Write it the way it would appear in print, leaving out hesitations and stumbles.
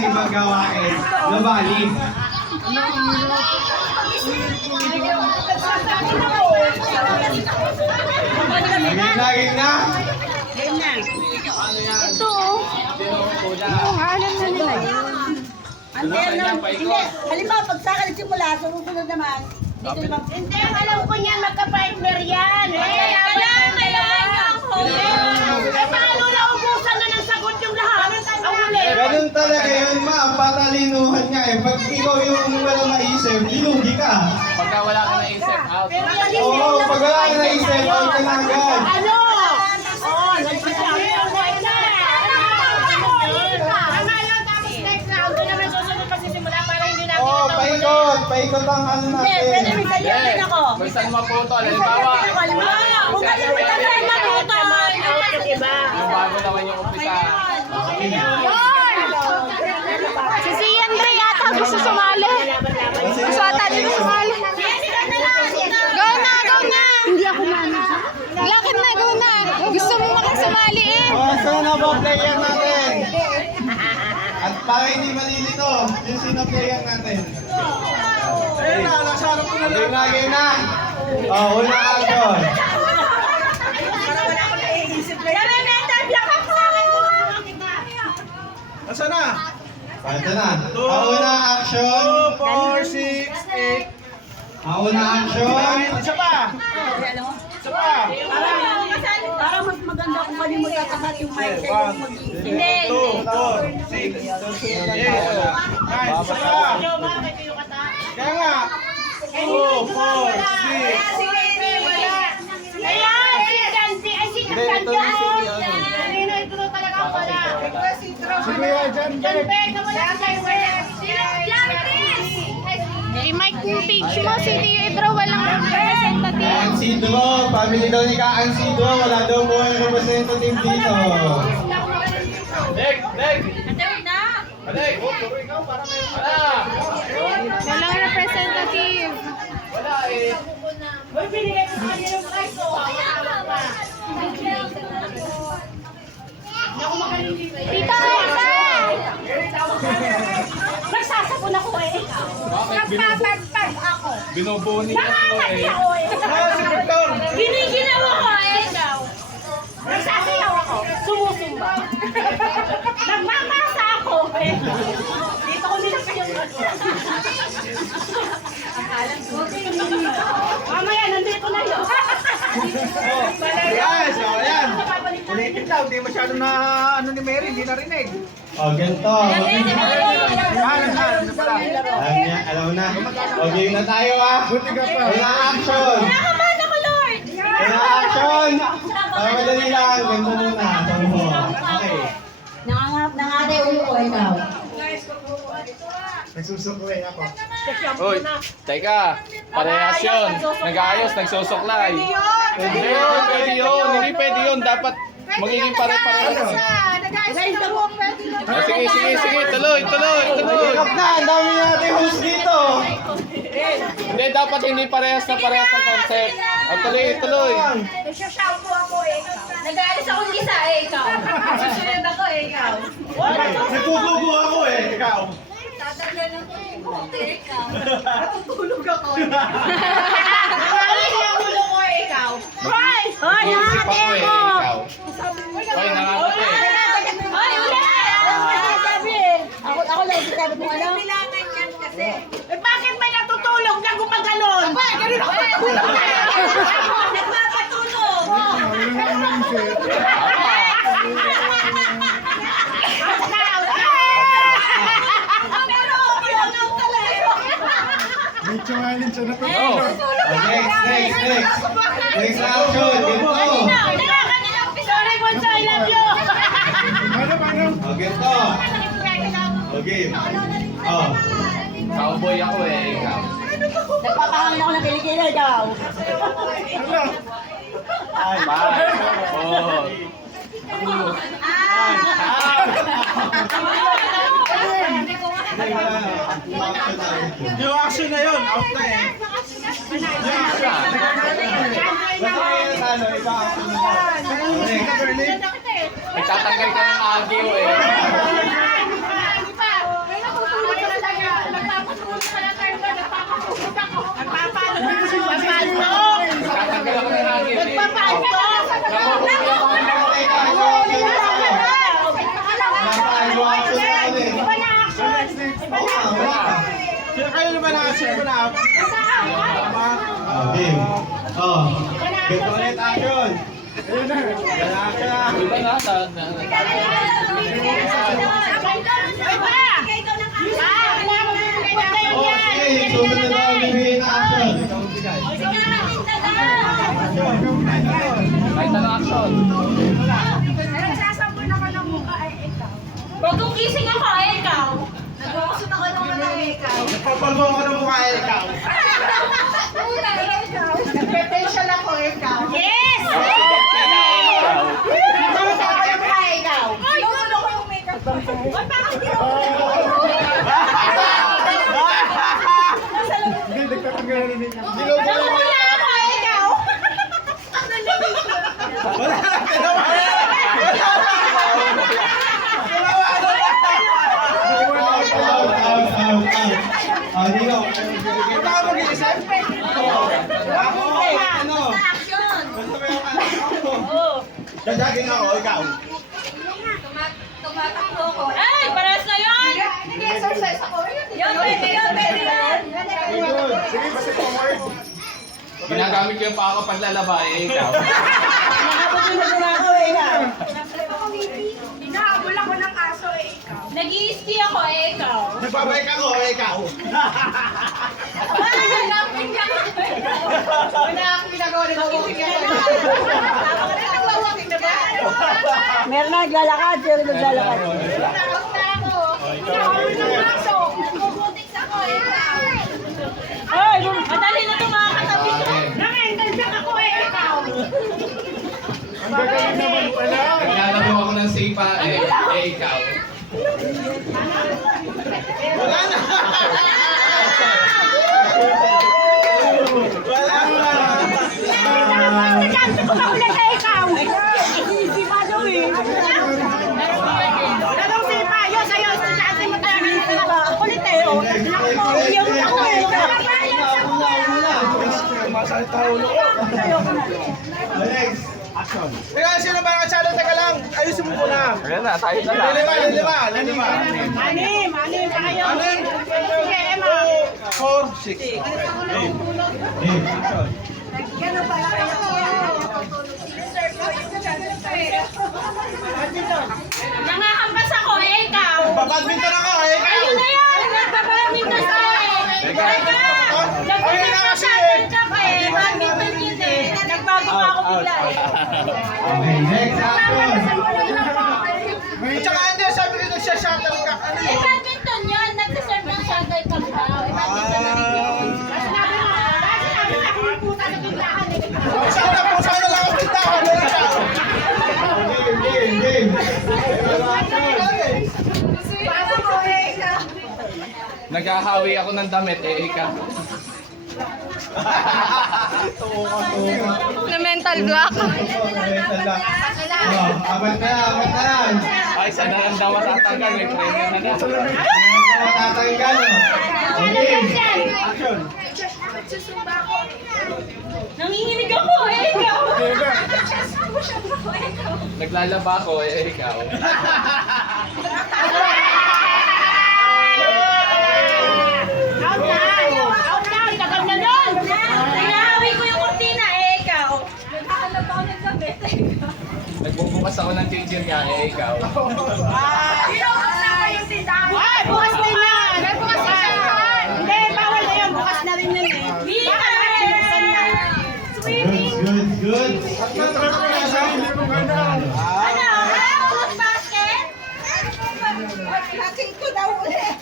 ng ibang gawain. Nabali. Game na. Ito, alam na nila yun. Halimbawa, pag sa akin nagsimula, susunod naman. Hindi, alam ko niyan, magka-partner yan. Paano naubusan na ng sagot yung lahat? Ang huli. Ganun talaga yun, ma. Patalinuhan nga eh. Pag ikaw yung wala maisip, ilugi ka. Pagka wala ka naisip, out. Oo, pag wala ka naisip, out ka na agad. Ano? Oo, nagsasabi ako na ina. Tama yun, tapos next round, doon naman susunod magsisimula para hindi natin Oo, paikot. Paikot ang ano natin. Pwede may salyo din ako. Kung saan maputol, halimbawa. Kung ano may salyo maputol. Yung bago naman yung umpisa. Si Andre yata gusto sumali. Gusto ata din sumali. Go na, go na! Hindi ako na. Lakad na, go na! Gusto mo makasumali eh. Oh, saan na ba player natin? At para hindi malilito, yung sino player natin. Ayun na, nasarap ko na lang. Game na. Oh, una action. Asa na? Ito na. Una action. 2, 4, 6, 8. Una action. Isa pa. Isa pa. Parang mas maganda kung mali mo tatapat yung mic sa'yo yung mag-iisip. 2, 4, 6, 8, 9. Isa pa. Kaya nga. 2, 4, 6. Ayan, si Dante, ay si Dante. Kanino ito talaga pala? Si Kuya John Beck. I-mic yung page mo, CDU walang representative. Ansidro, family daw ni Ka Ansidro, wala daw mo yung representative dito. Dek! Dek! Dek! Wala! Walang representative. Wala eh. Tita Eka! Nagsasapon ako eh. Nagpapagpag ako. Binubuni ka po Nakangati eh. ako eh. Si Victor. Giniginawa ko eh. Nagsasayaw ako. Sumusumba. Nagmamasa ako eh. Dito ko nila kayo. Mamaya, nandito na yun. Yes, oh, yan. Ulitin lang, hindi masyado na ano ni Mary, hindi narinig. O, ganito. Ano pala? Alam mo na. O, game na tayo ah. Una action. Nakaman ako, Lord! Una action. Para madali lang, ganito muna. Sabi mo. Okay. Nangangate ulo ko ikaw. Nagsusuklay ako. Uy, teka. Parehas yun. Nag-aayos, nagsusuklay. Pwede yun. Hindi pwede yun. Dapat magiging pare-parehas. Oh, sige, sige, sige. Tuloy. Up na, ang dami natin host dito. Hindi, dapat hindi parehas na parehas ng concept. O, tuloy. Nagsashampoo ako eh. Nag-aalis ako ng isa eh, ikaw. Susunod ako eh, ikaw. Nagkukugo ako eh, ikaw. Natutulog ako. Nag-aalis ako ulo ko eh, ikaw. Hoy! Hoy, Isip nangangate ako eh, ako. ikaw. Hoy, nangangati. Hoy, uli! Ako lang, sabi mo ano? Eh, bakit may natutulog na gumagalon? Aba, ganun ako natutulog. Nagpapatulog. Pero okay lang ang talaga. May challenge na to. Oh, Next action. Ganito. Sorry, Bonso, I love you. O, ganito. O, game. O. cowboy ako eh, ikaw. Nagpapahangin ako ng kilikili ikaw. Bye. Oh. Yung action na yun, out na eh. Nagtatanggal ka ng agyo eh. nyo ba na-achieve ko na? Okay. Oh. Ganito ulit action. Ayun na. Action. Iba na. Oh, sige. Sumunod na daw ang bibigay na action. Kahit na action. Huwag kong gising ako, ikaw. Nagkukusot ako ng mga ikaw. Nagpapalbo ko ng mukha ikaw. Nag-potential ako, ikaw. Yes! Nagkukusot ako ng mukha ikaw. Lumulo ko yung makeup ko. Ay, bakit hindi ako? Hindi, nagtatanggal na rin. Nagkukusot ako, ikaw. Wala na, tinawa. Dino. Ito ka mag-iisip? Ako, ano? Action! Gusto mo yung ano? Dadaging ako, ikaw. Tumatakbo ko. Ay, parehas na yun! Nag-exercise ako. Yun, pwede yun, pwede yun. Sige, basta forward. Ginagamit ko yung paa ko paglalaba ikaw. Hinahabol ako ng aso, ikaw. Nag-i-ski ako, ikaw. Nagbabalik ako, ikaw. Hanapin ka ako, ikaw. Wala akong ginagawa na mag-i-ski ako. Nagwawaking na ba? Meron na naglalakad, pero naglalakad. Nakakot na ako. Hinahabol ng aso. Nagbubutik ako, ikaw. Ay, Madali na ito mga katabi ko. Nang-endansak ako, ikaw. Ang gagaling naman pala. Naglalaro ako ng sipa ikaw. Wala na. Wala na. Chance ko maulit na ikaw. Easy pa daw eh. Dalawang sipa. Yun, sa'yo. Chance mo tayo. Kulit eh. Yung ako eh. Masalita ulo ko. Next. Action. Teka, sino ba ang channel? Teka lang. Ayusin mo muna. Ayan na, tayo na lang. Lima. Anim pa kayo. Anim. Sige, Emma. 4, 6. Gano'n pala kayo. Nangahampas ako, ikaw. Badminton ako, ikaw. Ayun na yun! Nagpa-badminton ka eh! Teka! Nagpa-badminton ka eh! Badminton yun eh! Nagbago pa ako bigla eh! Okay, next action. Tsaka hindi, sabi ko nagsha-shuttle ka. Ano Eh, yun? badminton yun! Nagsiserve ng shuttle ka ba? Eh, badminton na rin yun! Sinabi na ako yung puta na biglaan eh! Sana lang ang pintahan. Ikaw. Game. Bago ko eh! Naghahawi ako ng damit ikaw. Na mental block. Apat na. Ay, sana lang daw matatanggal. May premyo na na. Matatanggal, no? Okay. Action. Nanginginig ako eh! Ikaw! Naglalaba ako ikaw. Out na! Out na! Tagal na nun! Tinahawi ko yung kurtina eh, ikaw! Naghahanap ako ng damit, ikaw. Nagbubukas ako ng chinchin nga ikaw. Binukas na ko yung tindahan! Ay! Bukas na yan! Ay, bukas na yan! Hindi, bawal na yun. Bukas na rin yun eh. Bika! Swimming! Good. At natrap ko na sa hindi mo ganda. Ano? Fruit basket? Ay, ko daw ulit.